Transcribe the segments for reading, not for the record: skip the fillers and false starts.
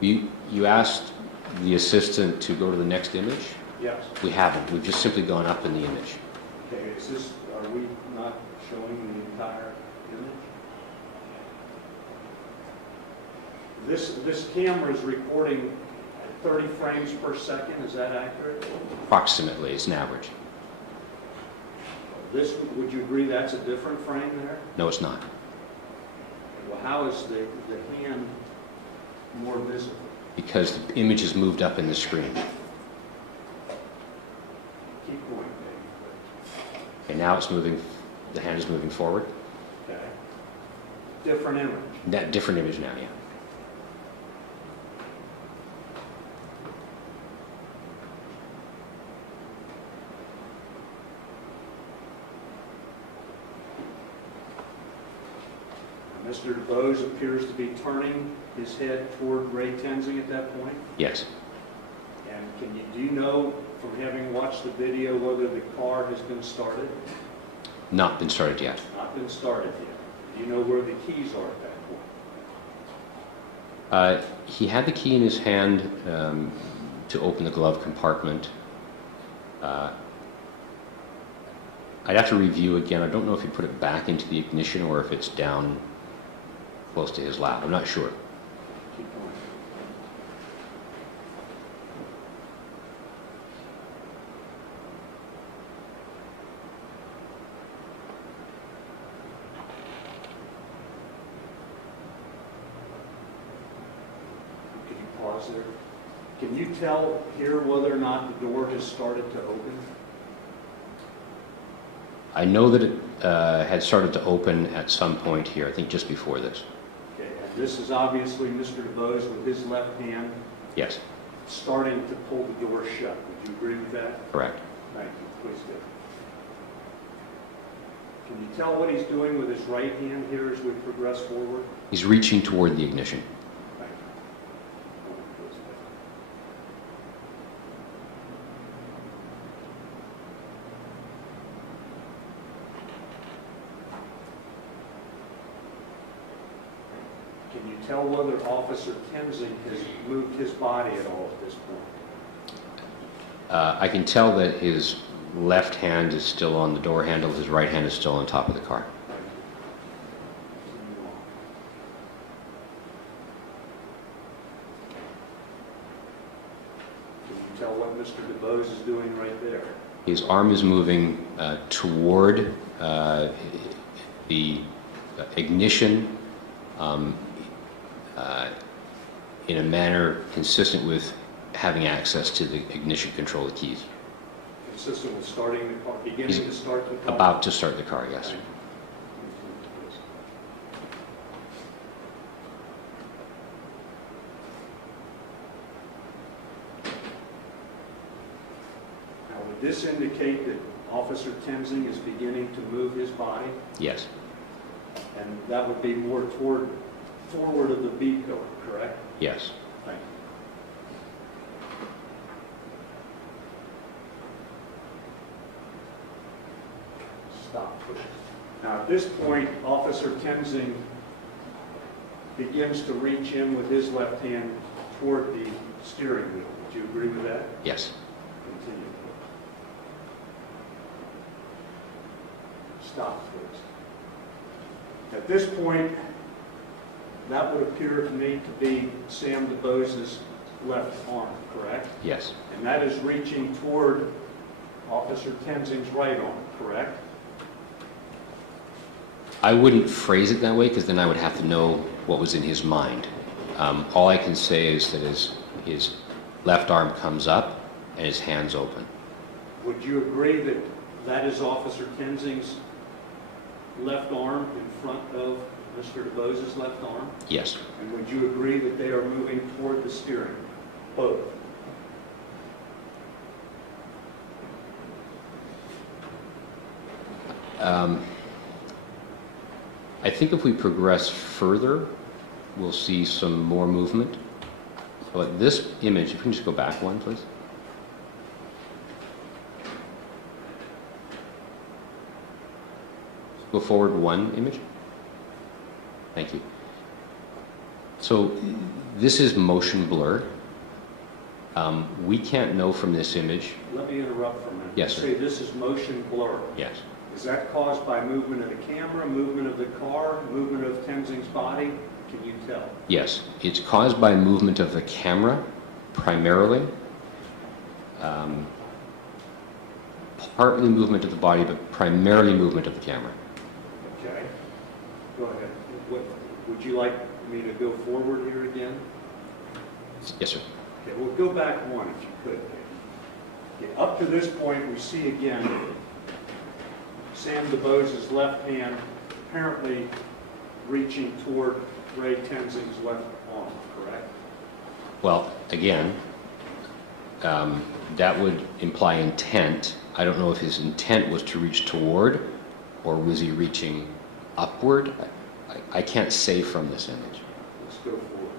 You asked the assistant to go to the next image? Yes. We haven't. We've just simply gone up in the image. Okay, are we not showing the entire image? This camera is recording at 30 frames per second, is that accurate? Approximately, it's an average. Would you agree that's a different frame there? No, it's not. Well, how is the hand more visible? Because the image is moved up in the screen. Keep going, Dave. Okay, now it's moving, the hand is moving forward. Okay. Different image. That different image now, yeah. Mr. DeBose appears to be turning his head toward Ray Tenzing at that point. Yes. And do you know, from having watched the video, whether the car has been started? Not been started yet. Not been started yet. Do you know where the keys are at that point? He had the key in his hand to open the glove compartment. I'd have to review again. I don't know if he put it back into the ignition or if it's down close to his lap. I'm not sure. Keep going. Can you pause there? Can you tell here whether or not the door has started to open? I know that it had started to open at some point here, I think just before this. Okay, and this is obviously Mr. DeBose with his left hand Yes, starting to pull the door shut. Would you agree with that? correct. Thank you. Please do. Can you tell what he's doing with his right hand here as we progress forward? He's reaching toward the ignition. Thank you. Can you tell whether Officer Tenzing has moved his body at all at this point? I can tell that his left hand is still on the door handle, his right hand is still on top of the car. Thank you. Can you tell what Mr. DeBose is doing right there? His arm is moving toward the ignition in a manner consistent with having access to the ignition control keys. Consistent with starting the car, beginning He's to start the car? About to start the car, yes. Thank you. Now, would this indicate that Officer Tenzing is beginning to move his body? Yes, And that would be more forward of the B pillar, correct? yes. Thank you. Stop, please. Now, at this point, Officer Tenzing begins to reach in with his left hand toward the steering wheel. Would you agree with that? Yes. Continue. Stop, please. At this point, that would appear to me to be Sam DeBose's left arm, correct? Yes. And that is reaching toward Officer Tenzing's right arm, correct? I wouldn't phrase it that way because then I would have to know what was in his mind. All I can say is that his left arm comes up and his hand's open. Would you agree that that is Officer Tenzing's left arm in front of Mr. DeBose's left arm? Yes. And would you agree that they are moving toward the steering? Both. I think if we progress further, we'll see some more movement. But this image, if we can just go back one, please. Go forward one image. Thank you. So this is motion blur. We can't know from this image. Let me interrupt for a minute. Yes, You sir. say this is motion blur. Yes. Is that caused by movement of the camera, movement of the car, movement of Tenzing's body? Can you tell? Yes. It's caused by movement of the camera, primarily. Partly movement of the body, but primarily movement of the camera. Okay. Go ahead. Would you like me to go forward here again? Yes, sir. Okay, well, go back one if you could. Okay, up to this point, we see again Sam DeBose's left hand apparently reaching toward Ray Tenzing's left arm, correct? Well, again, that would imply intent. I don't know if his intent was to reach toward, or was he reaching upward? I can't say from this image. Let's go forward.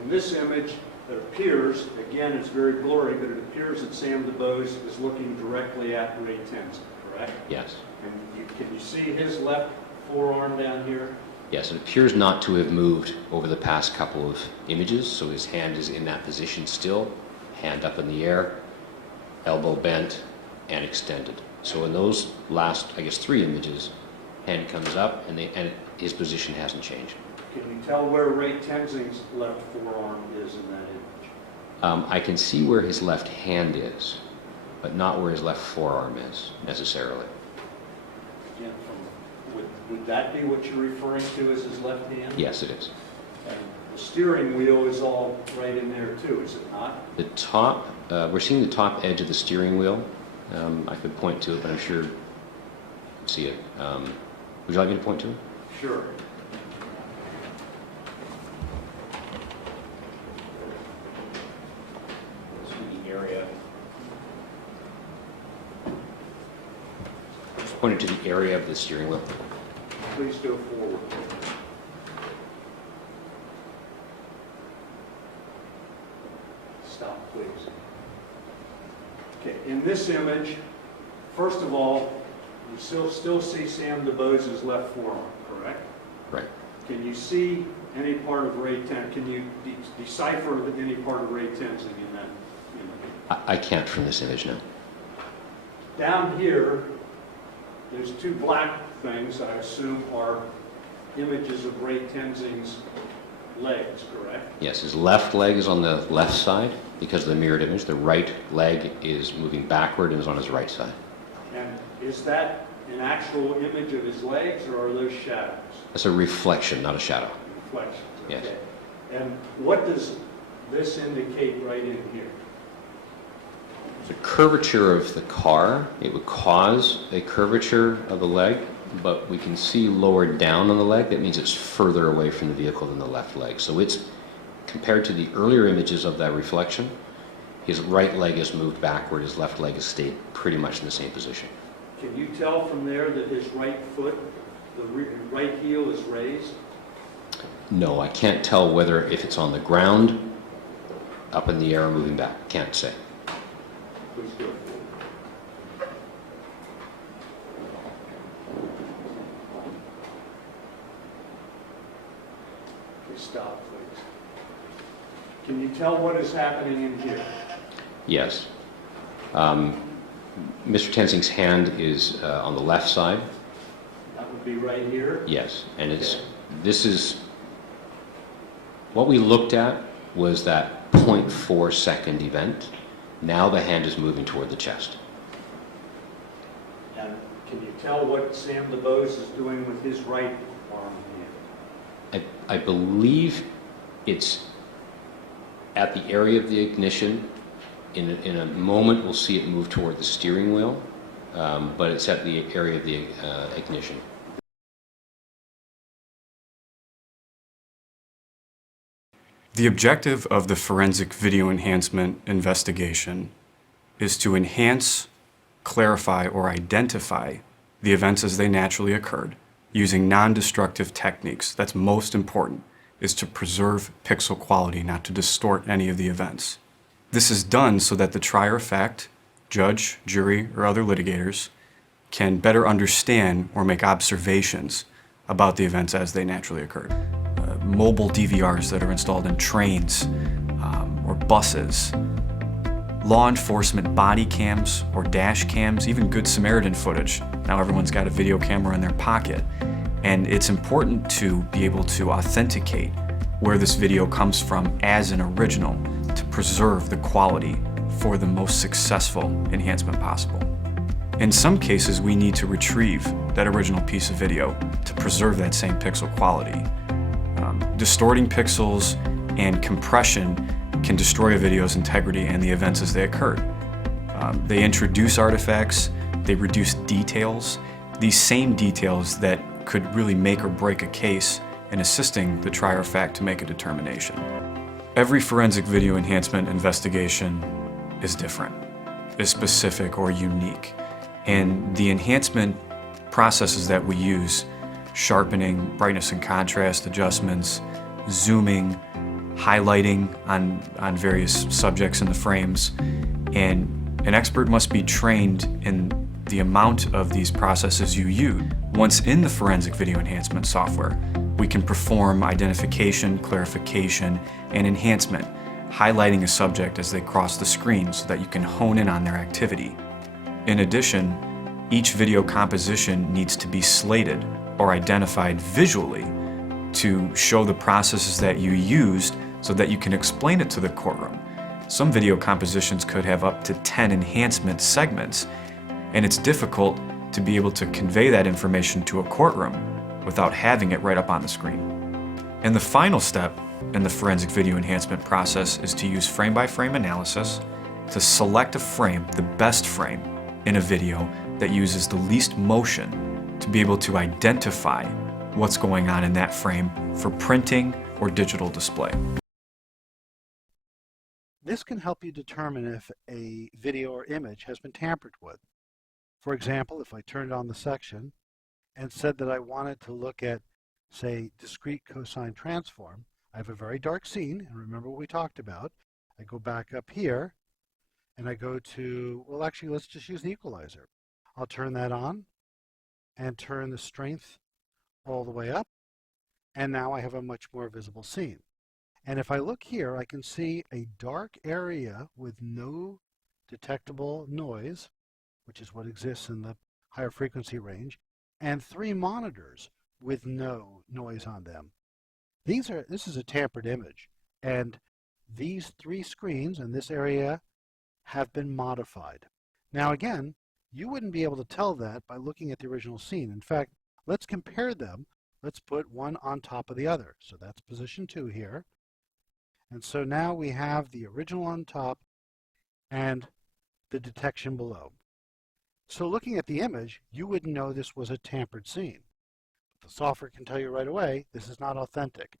In this image, it appears, again, it's very blurry, but it appears that Sam DeBose is looking directly at Ray Tenzing, correct? Yes. And can you see his left forearm down here? Yes, it appears not to have moved over the past couple of images, so his hand is in that position still, hand up in the air, elbow bent, and extended. So in those last, I guess, 3 images, hand comes up, and his position hasn't changed. Can you tell where Ray Tenzing's left forearm is in that image? I can see where his left hand is, but not where his left forearm is, necessarily. Again, would that be what you're referring to as his left hand? Yes, it is. And the steering wheel is all right in there too, is it not? The top, we're seeing the top edge of the steering wheel. I could point to it, but I'm sure you can see it. Would you like me to point to it? Sure. The area. Just pointed to the area of the steering wheel. Please go forward. Stop, please. Okay, in this image, first of all, you still see Sam DeBose's left forearm, correct? Right. Can you see any part of Ray Tenzing? Can you decipher any part of Ray Tenzing in that image? I can't from this image now. Down here, there's 2 black things I assume are images of Ray Tenzing's legs, correct? Yes, his left leg is on the left side because of the mirrored image. The right leg is moving backward and is on his right side. And is that an actual image of his legs, or are those shadows? That's a reflection, not a shadow. Reflections, okay. Yes. And what does this indicate right in here? The curvature of the car, it would cause a curvature of the leg, but we can see lower down on the leg. That means it's further away from the vehicle than the left leg. So it's, compared to the earlier images of that reflection, his right leg has moved backward, his left leg has stayed pretty much in the same position. Can you tell from there that his right foot, the right heel is raised? No, I can't tell whether if it's on the ground, up in the air, or moving back. Can't say. Please go forward. Okay, stop, please. Can you tell what is happening in here? Yes. Mr. Tenzing's hand is on the left side. That would be right here? Yes, and Okay. this is what we looked at was that 0.4 second event. Now the hand is moving toward the chest. And can you tell what Sam DeBose is doing with his right arm and hand? I believe it's at the area of the ignition. In a moment, we'll see it move toward the steering wheel, but it's at the area of the ignition. The objective of the forensic video enhancement investigation is to enhance, clarify, or identify the events as they naturally occurred using non-destructive techniques. That's most important, is to preserve pixel quality, not to distort any of the events. This is done so that the trier of fact, judge, jury, or other litigators can better understand or make observations about the events as they naturally occurred. Mobile DVRs that are installed in trains or buses, law enforcement body cams or dash cams, even Good Samaritan footage. Now everyone's got a video camera in their pocket, and it's important to be able to authenticate where this video comes from as an original to preserve the quality for the most successful enhancement possible. In some cases, we need to retrieve that original piece of video to preserve that same pixel quality. Distorting pixels and compression can destroy a video's integrity and the events as they occurred. They introduce artifacts, they reduce details, these same details that could really make or break a case in assisting the trier of fact to make a determination. Every forensic video enhancement investigation is different, is specific or unique. And the enhancement processes that we use, sharpening, brightness and contrast adjustments, zooming, highlighting on various subjects in the frames, and an expert must be trained in the amount of these processes you use. Once in the forensic video enhancement software, we can perform identification, clarification, and enhancement, highlighting a subject as they cross the screen so that you can hone in on their activity. In addition, each video composition needs to be slated or identified visually to show the processes that you used so that you can explain it to the courtroom. Some video compositions could have up to 10 enhancement segments, and it's difficult to be able to convey that information to a courtroom without having it right up on the screen. And the final step in the forensic video enhancement process is to use frame-by-frame analysis to select a frame, the best frame in a video that uses the least motion to be able to identify what's going on in that frame for printing or digital display. This can help you determine if a video or image has been tampered with. For example, if I turned on the section and said that I wanted to look at, say, discrete cosine transform, I have a very dark scene, and remember what we talked about. I go back up here, and I go to, well, actually, let's just use the equalizer. I'll turn that on and turn the strength all the way up, and now I have a much more visible scene. And if I look here, I can see a dark area with no detectable noise, which is what exists in the higher frequency range, and 3 monitors with no noise on them. This is a tampered image, and these 3 screens in this area have been modified. Now again, you wouldn't be able to tell that by looking at the original scene. In fact, let's compare them. Let's put one on top of the other. So that's position 2 here. And so now we have the original on top and the detection below. So looking at the image, you wouldn't know this was a tampered scene. The software can tell you right away, this is not authentic.